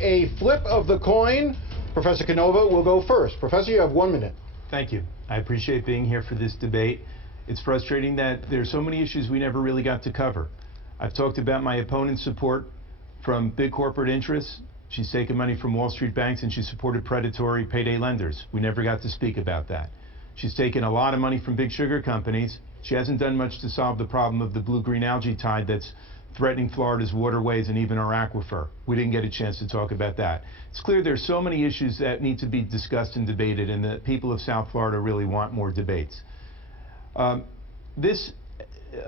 a flip of the coin. Professor Canova will go first. Professor, you have 1 minute. Thank you. I appreciate being here for this debate. It's frustrating that there's so many issues we never really got to cover. I've talked about my opponent's support from big corporate interests. She's taken money from Wall Street banks and she supported predatory payday lenders. We never got to speak about that. She's taken a lot of money from big sugar companies. She hasn't done much to solve the problem of the blue-green algae tide that's threatening Florida's waterways and even our aquifer. We didn't get a chance to talk about that. It's clear there's so many issues that need to be discussed and debated, and the people of South Florida really want more debates. This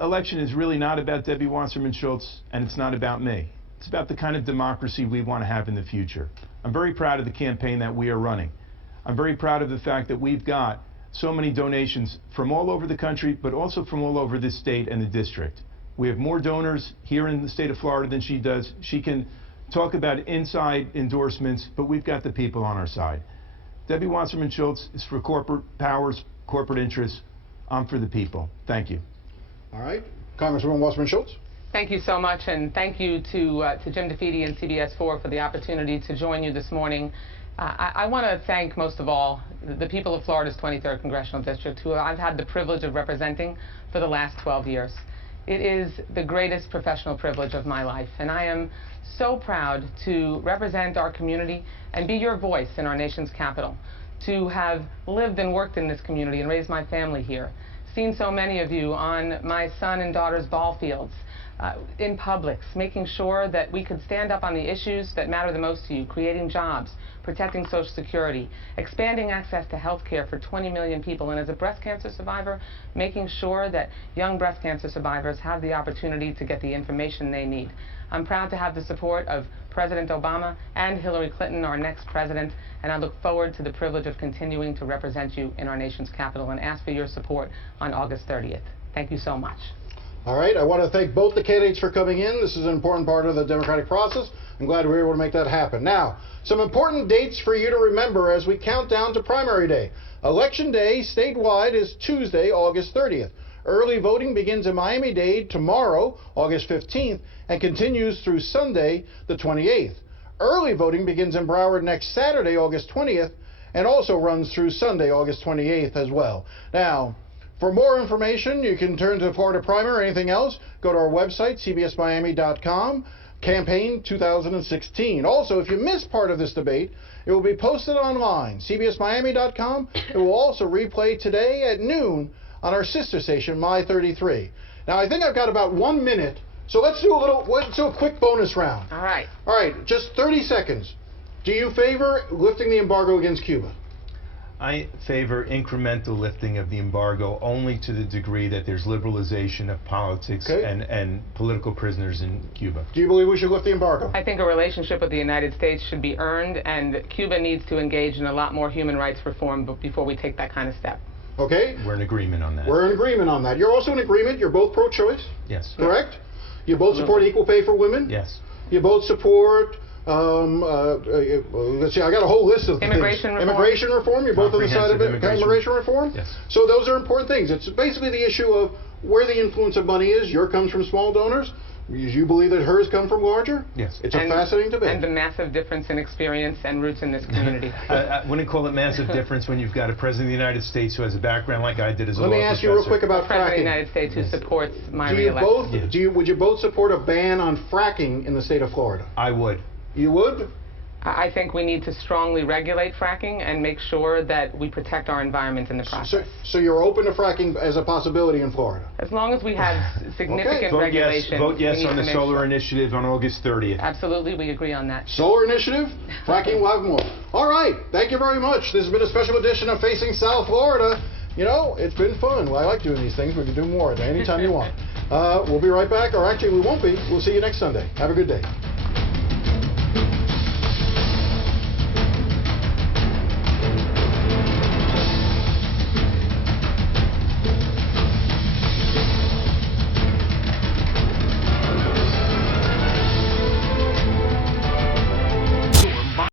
election is really not about Debbie Wasserman Schultz, and it's not about me. It's about the kind of democracy we want to have in the future. I'm very proud of the campaign that we are running. I'm very proud of the fact that we've got so many donations from all over the country, but also from all over this state and the district. We have more donors here in the state of Florida than she does. She can talk about inside endorsements, but we've got the people on our side. Debbie Wasserman Schultz is for corporate powers, corporate interests. I'm for the people. Thank you. All right. Congresswoman Wasserman Schultz. Thank you so much, and thank you to Jim DeFede and CBS 4 for the opportunity to join you this morning. I want to thank, most of all, the people of Florida's 23rd Congressional District, who I've had the privilege of representing for the last 12 years. It is the greatest professional privilege of my life, and I am so proud to represent our community and be your voice in our nation's capital, to have lived and worked in this community and raised my family here, seen so many of you on my son and daughter's ball fields, in Publix, making sure that we could stand up on the issues that matter the most to you, creating jobs, protecting Social Security, expanding access to health care for 20 million people, and as a breast cancer survivor, making sure that young breast cancer survivors have the opportunity to get the information they need. I'm proud to have the support of President Obama and Hillary Clinton, our next president, and I look forward to the privilege of continuing to represent you in our nation's capital and ask for your support on August 30th. Thank you so much. All right, I want to thank both the candidates for coming in. This is an important part of the democratic process. I'm glad we were able to make that happen. Now, some important dates for you to remember as we count down to primary day. Election day statewide is Tuesday, August 30th. Early voting begins in Miami-Dade tomorrow, August 15th, and continues through Sunday, the 28th. Early voting begins in Broward next Saturday, August 20th, and also runs through Sunday, August 28th as well. Now, for more information, you can turn to the Florida primary or anything else. Go to our website, cbsmiami.com, campaign 2016. Also, if you missed part of this debate, it will be posted online, cbsmiami.com. It will also replay today at noon on our sister station, My33. Now, I think I've got about 1 minute, so let's do a quick bonus round. All right. All right, just 30 seconds. Do you favor lifting the embargo against Cuba? I favor incremental lifting of the embargo only to the degree that there's liberalization of politics and political prisoners in Cuba. Do you believe we should lift the embargo? I think a relationship with the United States should be earned, and Cuba needs to engage in a lot more human rights reform before we take that kind of step. Okay. We're in agreement on that. We're in agreement on that. You're also in agreement. You're both pro-choice? Yes. Correct? You both support equal pay for women? Yes. You both support... let's see, I got a whole list of immigration things. reform. Immigration reform, you're both on the side of it. Immigration reform? Yes. So those are important things. It's basically the issue of where the influence of money is. Yours comes from small donors. You believe that hers come from larger? Yes. It's a fascinating debate. And the massive difference in experience and roots in this community. I wouldn't call it massive difference when you've got a president of the United States who has a background like I did as a law professor. Let me ask you real quick about President fracking. of the United States who supports my re-election. Would you both support a ban on fracking in the state of Florida? I would. You would? I think we need to strongly regulate fracking and make sure that we protect our environment in the process. So you're open to fracking as a possibility in Florida? As long as we have significant regulation. Vote yes on the solar initiative on August 30th. Absolutely, we agree on that. Solar initiative? Fracking, we'll have more. All right, thank you very much. This has been a special edition of Facing South Florida. You know, it's been fun. Well, I like doing these things. We can do more anytime you want. We'll be right back, or actually we won't be. We'll see you next Sunday. Have a good day.